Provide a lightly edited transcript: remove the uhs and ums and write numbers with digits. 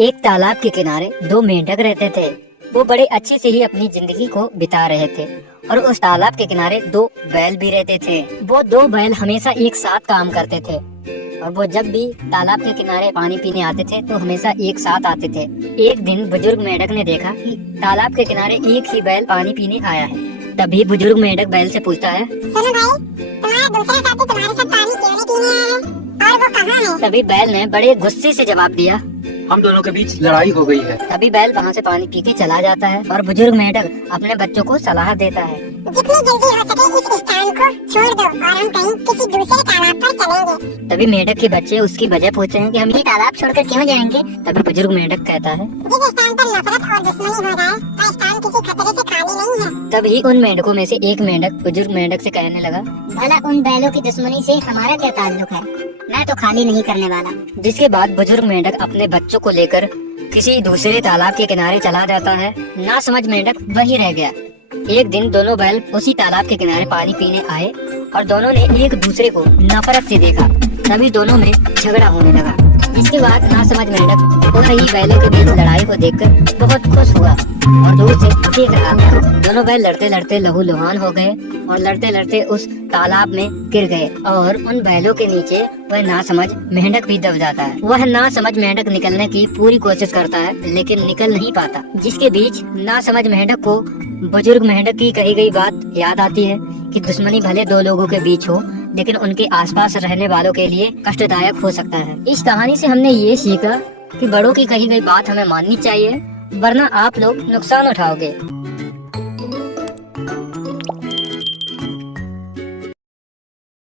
एक तालाब के किनारे दो मेंढक रहते थे। वो बड़े अच्छे से ही अपनी जिंदगी को बिता रहे थे और उस तालाब के किनारे दो बैल भी रहते थे। वो दो बैल हमेशा एक साथ काम करते थे और वो जब भी तालाब के किनारे पानी पीने आते थे तो हमेशा एक साथ आते थे। एक दिन बुजुर्ग मेंढक ने देखा कि तालाब के किनारे एक ही बैल पानी पीने आया है। तभी बुजुर्ग मेंढक बैल से पूछता है, सुनो भाई, तुम्हारा दूसरा साथी तुम्हारे साथ पानी क्यों नहीं पीने आया है और वो कहाँ है? तभी बैल ने बड़े गुस्से से जवाब दिया, हम दोनों के बीच लड़ाई हो गई है। तभी बैल वहाँ से पानी पी के चला जाता है और बुजुर्ग मेंढक अपने बच्चों को सलाह देता है, जितनी जल्दी हो सके इस स्थान को छोड़ दो और हम कहीं किसी दूसरे तालाब पर चलेंगे। तभी मेंढक के बच्चे उसकी वजह पूछते हैं कि हम ये तालाब छोड़कर क्यों जाएंगे। तभी बुजुर्ग मेंढक कहता है, जिस स्थान पर नफरत और दुश्मनी हो जाए वह स्थान किसी खतरे से खाली नहीं है। तभी उन मेंढकों में से एक मेंढक बुजुर्ग मेंढक से कहने लगा, भला उन बैलों की दुश्मनी से हमारा क्या ताल्लुक है? मैं तो खाली नहीं करने वाला। जिसके बाद बुजुर्ग मेंढक अपने बच्चों को लेकर किसी दूसरे तालाब के किनारे चला जाता है। ना समझ मेंढक वही रह गया। एक दिन दोनों बैल उसी तालाब के किनारे पानी पीने आए और दोनों ने एक दूसरे को नफरत से देखा। तभी दोनों में झगड़ा होने लगा। जिसके बाद ना समझ मेंढक हो रही बैलों के बीच लड़ाई को देखकर बहुत खुश हुआ और दूर से देख रहा था। दोनों बैल लड़ते लड़ते लहूलुहान हो गए और लड़ते लड़ते उस तालाब में गिर गए और उन बैलों के नीचे वह ना समझ मेंढक भी दब जाता है। वह ना समझ मेंढक निकलने की पूरी कोशिश करता है लेकिन निकल नहीं पाता। जिसके बीच ना समझ मेंढक को बुजुर्ग मेंढक की कही गई बात याद आती है कि दुश्मनी भले दो लोगों के बीच हो लेकिन उनके आसपास रहने वालों के लिए कष्टदायक हो सकता है। इस कहानी से हमने ये सीखा कि बड़ों की कही गई बात हमें माननी चाहिए, वरना आप लोग नुकसान उठाओगे।